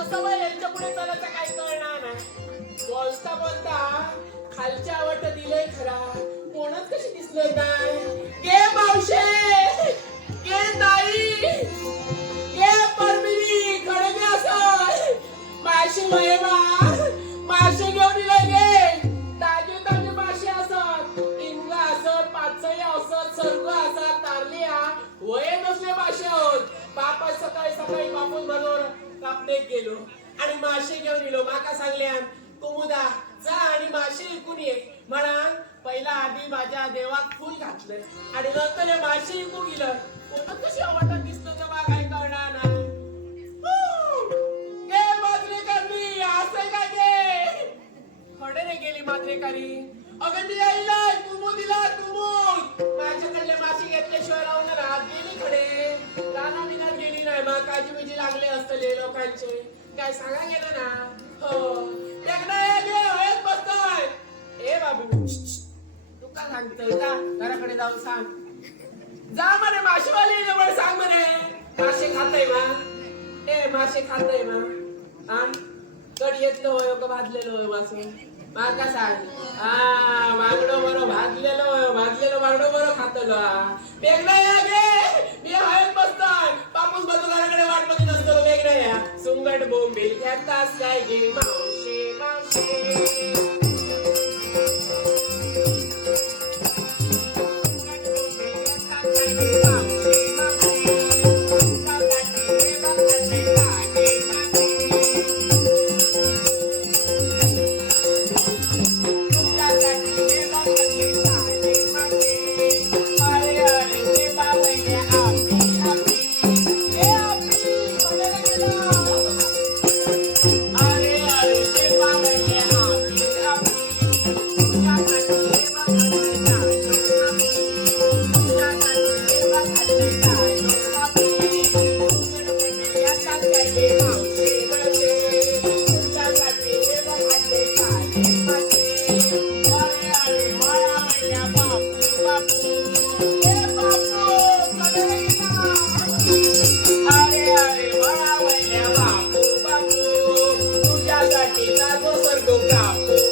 कसं यांच्या पुढे चालायचं काही कळणार नाही. बोलता बोलता खालच्या आवडत दिलंय खरा. कोणच कशी दिसलं काय कापणे गेलो आणि मासे घेऊन गेलो. माका सांगल्यान कुमुदा जा आणि मासे विकून ये. म्हणान पहिला आधी माझ्या देवाक फुल घातलंय आणि नंतर हे मासे विकू गेलं. कोणत कशी आवडत दिसतो तेव्हा काय करणार नाही. गे मात्रेकरनी असं का गे खडे रे गेली मात्रेकरी अगं मी आईला कुमू दिला कुमू माझ्याकडले मासे घेतल्याशिवाय राहून राहत गेली खडे. नाही बिजी लागले असतले लोकांचे. काय सांगा गेलं ना हो. एकदा बसतोय. ए बाबू तू का सांगतोय का घराकडे जाऊन सांग. जा म्हणे माशीवाली जवळ सांग म्हणे. मासे खातय मा ए मासे खातय मा हा कड येतलो होय का भाजलेलो होय माका सांग. हा बांगडो बरो भाजलेलो भाजलेलो बांगडो बरो खातलो. हा या गे Aperta, segue, mão, mão, voltar.